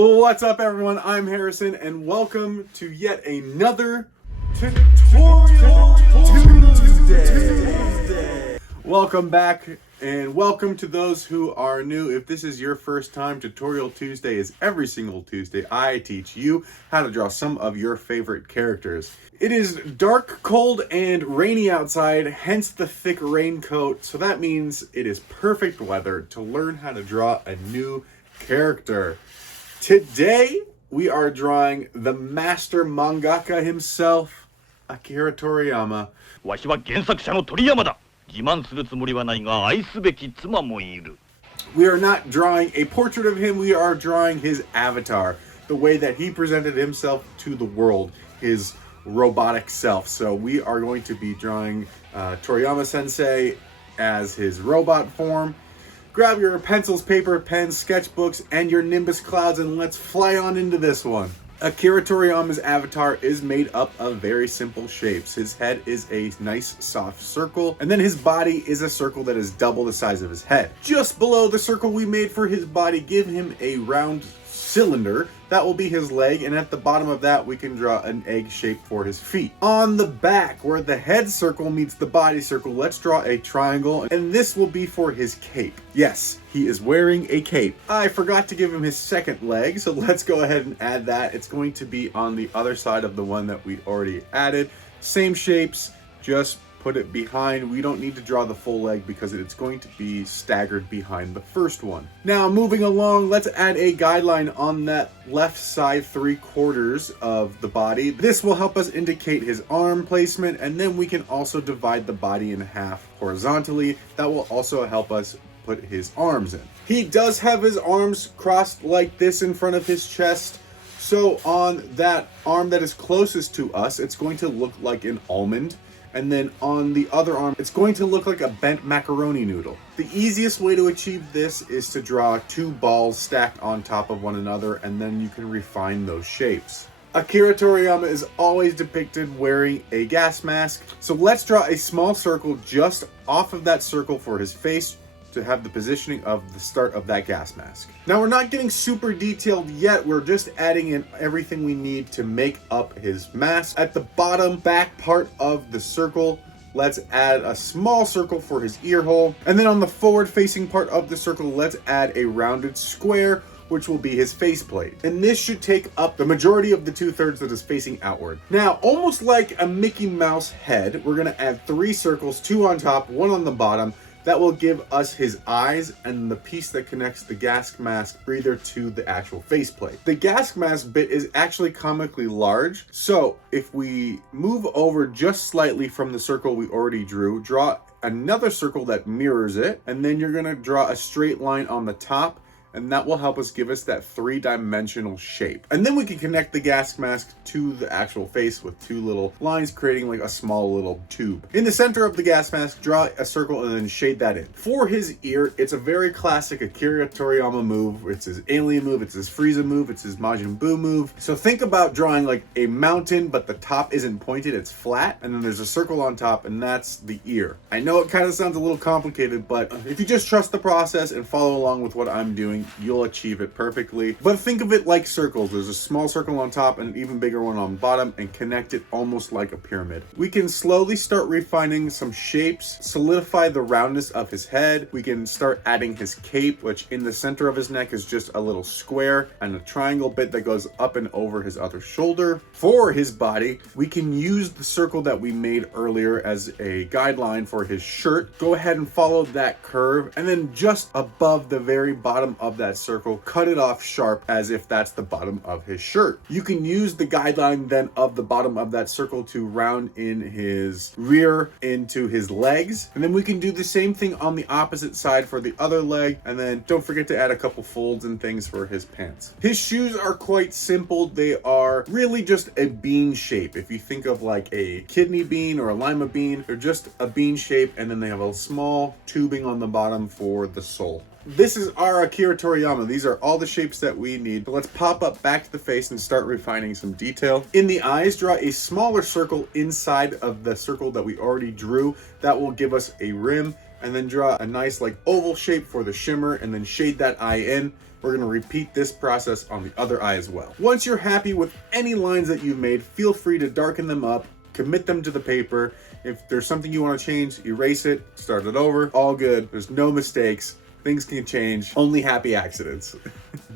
What's up, everyone? I'm Harrison, and welcome to yet another Tutorial Tuesday. Welcome back, and welcome to those who are new. If this is your first time, Tutorial Tuesday is every single Tuesday. I teach you how to draw some of your favorite characters. It is dark, cold, and rainy outside, hence the thick raincoat. So that means it is perfect weather to learn how to draw a new character. Today, we are drawing the master mangaka himself, Akira Toriyama. わしは原作者の鳥山だ。自慢するつもりはないが愛すべき妻もいる。 We are not drawing a portrait of him, we are drawing his avatar, the way that he presented himself to the world, his robotic self. So we are going to be drawing Toriyama-sensei as his robot form. Grab your pencils, paper, pens, sketchbooks, and your Nimbus clouds, and let's fly on into this one. Akira Toriyama's avatar is made up of very simple shapes. His head is a nice soft circle, and then his body is a circle that is double the size of his head. Just below the circle we made for his body, give him a round cylinder. That will be his leg, and at the bottom of that we can draw an egg shape for his feet. On the back, where the head circle meets the body circle, let's draw a triangle, and this will be for his cape. Yes, he is wearing a cape. I forgot to give him his second leg, so let's go ahead and add that. It's going to be on the other side of the one that we already added. Same shapes, just put it behind. We don't need to draw the full leg because it's going to be staggered behind the first one. Now, moving along, let's add a guideline on that left side 3/4 of the body. This will help us indicate his arm placement, and then we can also divide the body in half horizontally. That will also help us put his arms in. He does have his arms crossed like this in front of his chest. So on that arm that is closest to us, it's going to look like an almond. And then on the other arm, it's going to look like a bent macaroni noodle. The easiest way to achieve this is to draw two balls stacked on top of one another, and then you can refine those shapes. Akira Toriyama is always depicted wearing a gas mask. So let's draw a small circle just off of that circle for his face to have the positioning of the start of that gas mask. Now, we're not getting super detailed yet. We're just adding in everything we need to make up his mask. At the bottom back part of the circle, let's add a small circle for his ear hole. And then on the forward facing part of the circle, let's add a rounded square, which will be his faceplate. And this should take up the majority of the 2/3 that is facing outward. Now, almost like a Mickey Mouse head, we're gonna add 3 circles, 2 on top, 1 on the bottom. That will give us his eyes and the piece that connects the gas mask breather to the actual faceplate. The gas mask bit is actually comically large, so if we move over just slightly from the circle we already drew, draw another circle that mirrors it, and then you're gonna draw a straight line on the top, and that will help us give us that 3-dimensional shape. And then we can connect the gas mask to the actual face with 2 little lines, creating like a small little tube. In the center of the gas mask, draw a circle and then shade that in. For his ear, it's a very classic Akira Toriyama move. It's his alien move, it's his Frieza move, it's his Majin Buu move. So think about drawing like a mountain, but the top isn't pointed, it's flat, and then there's a circle on top, and that's the ear. I know it kind of sounds a little complicated, but if you just trust the process and follow along with what I'm doing, you'll achieve it perfectly. But think of it like circles. There's a small circle on top and an even bigger one on bottom, and connect it almost like a pyramid. We can slowly start refining some shapes, solidify the roundness of his head. We can start adding his cape, which in the center of his neck is just a little square and a triangle bit that goes up and over his other shoulder. For his body, we can use the circle that we made earlier as a guideline for his shirt. Go ahead and follow that curve, and then just above the very bottom of that circle, cut it off sharp as if that's the bottom of his shirt. You can use the guideline then of the bottom of that circle to round in his rear into his legs, and then we can do the same thing on the opposite side for the other leg, and then don't forget to add a couple folds and things for his pants. His shoes are quite simple. They are really just a bean shape. If you think of like a kidney bean or a lima bean, they're just a bean shape, and then they have a small tubing on the bottom for the sole. This is our Akira Toriyama. These are all the shapes that we need. So let's pop up back to the face and start refining some detail. In the eyes, draw a smaller circle inside of the circle that we already drew. That will give us a rim. and then draw a nice like oval shape for the shimmer and then shade that eye in. We're going to repeat this process on the other eye as well. Once you're happy with any lines that you've made, feel free to darken them up, commit them to the paper. If there's something you want to change, erase it, start it over, all good. There's no mistakes. Things can change, only happy accidents.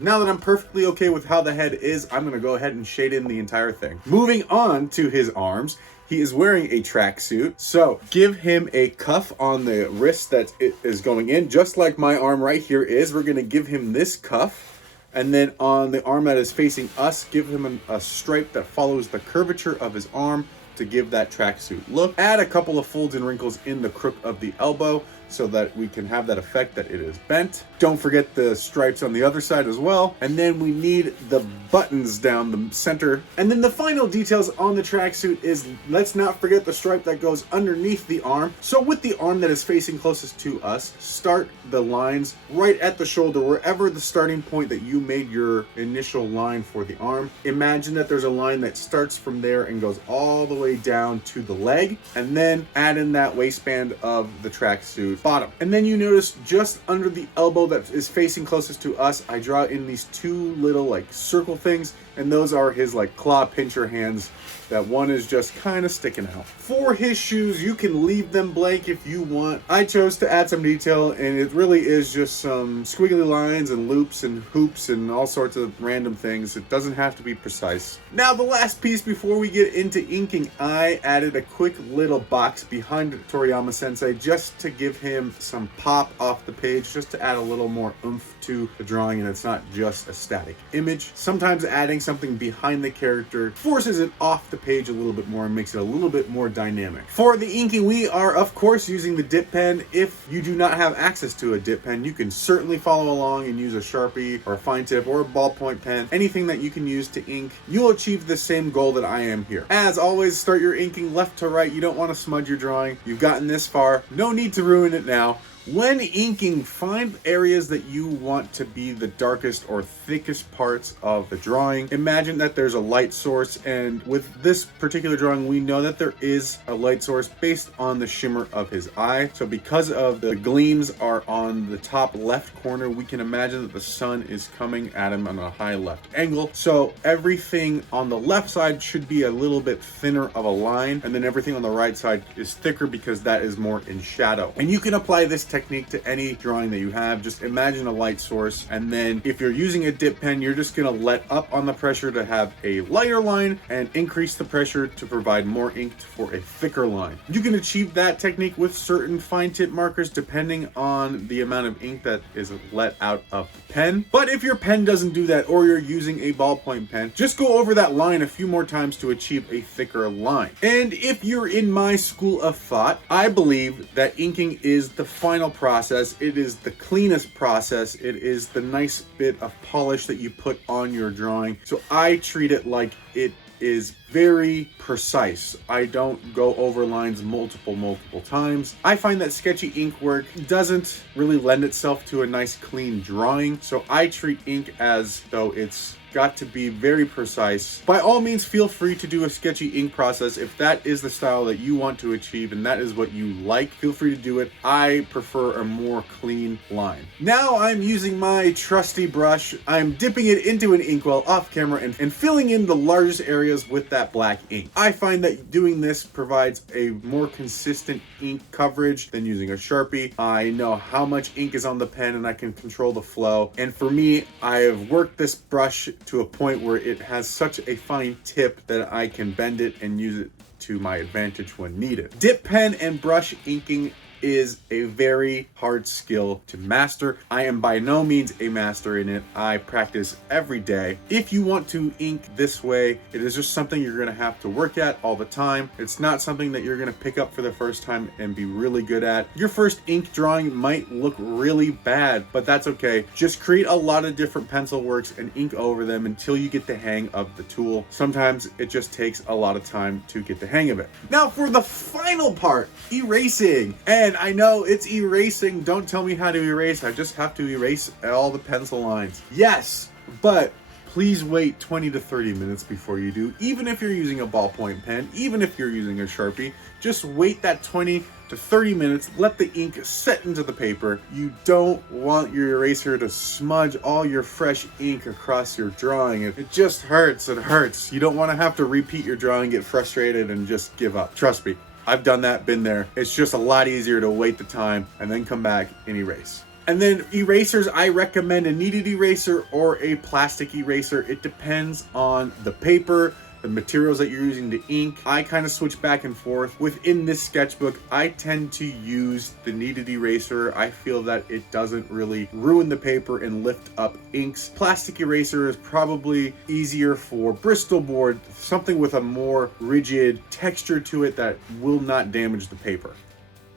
Now that I'm perfectly okay with how the head is, I'm gonna go ahead and shade in the entire thing. Moving on to his arms, he is wearing a tracksuit, so give him a cuff on the wrist that it is going in, just like my arm right here is. We're gonna give him this cuff, and then on the arm that is facing us, give him a stripe that follows the curvature of his arm to give that tracksuit look. Add a couple of folds and wrinkles in the crook of the elbow so that we can have that effect that it is bent. Don't forget the stripes on the other side as well. And then we need the buttons down the center. And then the final details on the tracksuit is, let's not forget the stripe that goes underneath the arm. So with the arm that is facing closest to us, start the lines right at the shoulder, wherever the starting point that you made your initial line for the arm. Imagine that there's a line that starts from there and goes all the way down to the leg, and then add in that waistband of the tracksuit bottom. And then you notice just under the elbow that is facing closest to us, I draw in these two little like circle things, and those are his like claw pincher hands. That one is just kind of sticking out. For his shoes, you can leave them blank if you want. I chose to add some detail, and it really is just some squiggly lines and loops and hoops and all sorts of random things. It doesn't have to be precise. Now, the last piece before we get into inking, I added a quick little box behind Toriyama Sensei just to give him some pop off the page, just to add a little more oomph to the drawing, and it's not just a static image. Sometimes adding something behind the character forces it off the page a little bit more and makes it a little bit more dynamic. For the inking, we are of course using the dip pen. If you do not have access to a dip pen, you can certainly follow along and use a Sharpie or a fine tip or a ballpoint pen, anything that you can use to ink. You'll achieve the same goal that I am here. As always, start your inking left to right. You don't want to smudge your drawing. You've gotten this far, no need to ruin it now. When inking, find areas that you want to be the darkest or thickest parts of the drawing. Imagine that there's a light source, and with this particular drawing, we know that there is a light source based on the shimmer of his eye. So because of the gleams are on the top left corner, we can imagine that the sun is coming at him on a high left angle. So everything on the left side should be a little bit thinner of a line, and then everything on the right side is thicker because that is more in shadow. And you can apply this technique to any drawing that you have. Just imagine a light source, and then if you're using a dip pen, you're just going to let up on the pressure to have a lighter line and increase the pressure to provide more ink for a thicker line. You can achieve that technique with certain fine tip markers depending on the amount of ink that is let out of the pen. But if your pen doesn't do that, or you're using a ballpoint pen, just go over that line a few more times to achieve a thicker line. And if you're in my school of thought, I believe that inking is the final process. It is the cleanest process. It is the nice bit of polish that you put on your drawing. So I treat it like it is very precise. I don't go over lines multiple times. I find that sketchy ink work doesn't really lend itself to a nice clean drawing. So I treat ink as though it's got to be very precise. By all means, feel free to do a sketchy ink process if that is the style that you want to achieve and that is what you like. Feel free to do it. I prefer a more clean line. Now I'm using my trusty brush. I'm dipping it into an inkwell off camera and filling in the largest areas with that black ink. I find that doing this provides a more consistent ink coverage than using a Sharpie. I know how much ink is on the pen and I can control the flow. And for me, I have worked this brush to a point where it has such a fine tip that I can bend it and use it to my advantage when needed. Dip pen and brush inking is a very hard skill to master. I am by no means a master in it. I practice every day. If you want to ink this way, it is just something you're gonna have to work at all the time. It's not something that you're gonna pick up for the first time and be really good at. Your first ink drawing might look really bad, but that's okay. Just create a lot of different pencil works and ink over them until you get the hang of the tool. Sometimes it just takes a lot of time to get the hang of it. Now for the final part, erasing. And I know it's erasing. Don't tell me how to erase. I just have to erase all the pencil lines. Yes, but please wait 20 to 30 minutes before you do. Even if you're using a ballpoint pen, even if you're using a Sharpie, just wait that 20 to 30 minutes. Let the ink set into the paper. You don't want your eraser to smudge all your fresh ink across your drawing. It just hurts. It hurts. You don't want to have to repeat your drawing, get frustrated, and just give up. Trust me, I've done that, been there. It's just a lot easier to wait the time and then come back and erase. And then erasers, I recommend a kneaded eraser or a plastic eraser. It depends on the paper, the materials that you're using to ink. I kind of switch back and forth. Within this sketchbook, I tend to use the kneaded eraser. I feel that it doesn't really ruin the paper and lift up inks. Plastic eraser is probably easier for Bristol board, something with a more rigid texture to it that will not damage the paper.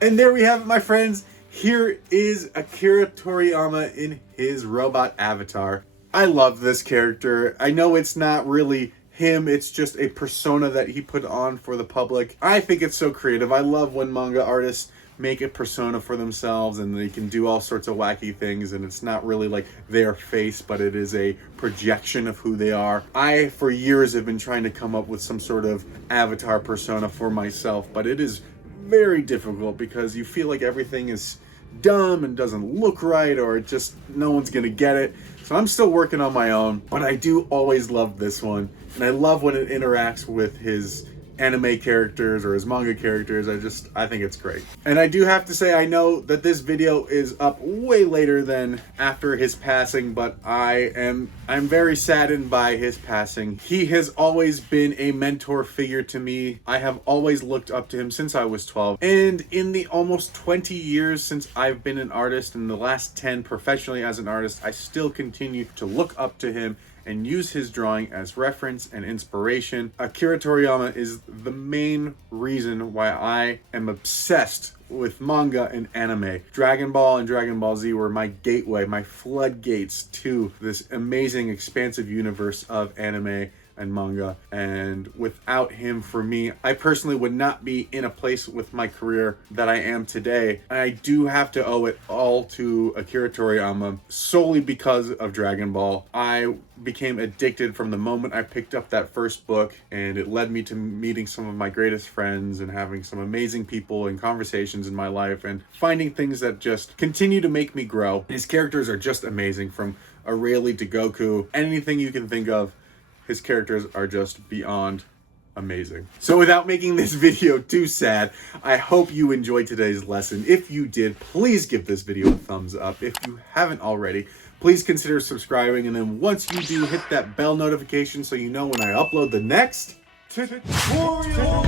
And there we have it, my friends. Here is Akira Toriyama in his robot avatar. I love this character. I know it's not really him, it's just a persona that he put on for the public. I think it's so creative. I love when manga artists make a persona for themselves and they can do all sorts of wacky things, and it's not really like their face, but it is a projection of who they are. I, for years, have been trying to come up with some sort of avatar persona for myself, but it is very difficult because you feel like everything is dumb and doesn't look right, or it just no one's gonna get it. So I'm still working on my own, but I do always love this one, and I love when it interacts with his anime characters or his manga characters. I think it's great. And I do have to say, I know that this video is up way later than after his passing, but I'm very saddened by his passing. He has always been a mentor figure to me. I have always looked up to him since I was 12. And in the almost 20 years since I've been an artist, and the last 10 professionally as an artist, I still continue to look up to him and use his drawing as reference and inspiration. Akira Toriyama is the main reason why I am obsessed with manga and anime. Dragon Ball and Dragon Ball Z were my gateway, my floodgates to this amazing, expansive universe of anime and manga. And without him, for me, I personally would not be in a place with my career that I am today. And I do have to owe it all to Akira Toriyama, solely because of Dragon Ball. I became addicted from the moment I picked up that first book, and it led me to meeting some of my greatest friends and having some amazing people and conversations in my life and finding things that just continue to make me grow. His characters are just amazing, from Aurelie to Goku. Anything you can think of, his characters are just beyond amazing. So without making this video too sad, I hope you enjoyed today's lesson. If you did, please give this video a thumbs up. If you haven't already, please consider subscribing. And then once you do, hit that bell notification so you know when I upload the next Tutorial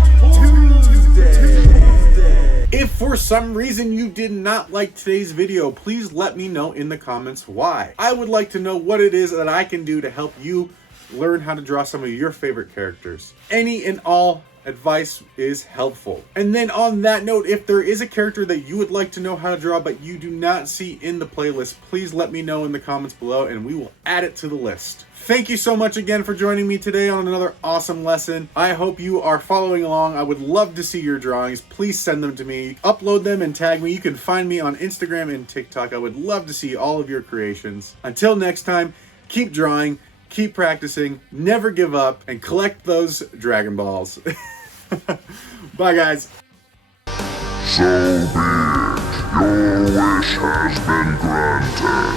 Tuesday. If for some reason you did not like today's video, please let me know in the comments why. I would like to know what it is that I can do to help you learn how to draw some of your favorite characters. Any and all advice is helpful. And then on that note, if there is a character that you would like to know how to draw but you do not see in the playlist, please let me know in the comments below and we will add it to the list. Thank you so much again for joining me today on another awesome lesson. I hope you are following along. I would love to see your drawings. Please send them to me. Upload them and tag me. You can find me on Instagram and TikTok. I would love to see all of your creations. Until next time, keep drawing, keep practicing, never give up, and collect those Dragon Balls. Bye, guys. So be it. Your wish has been granted.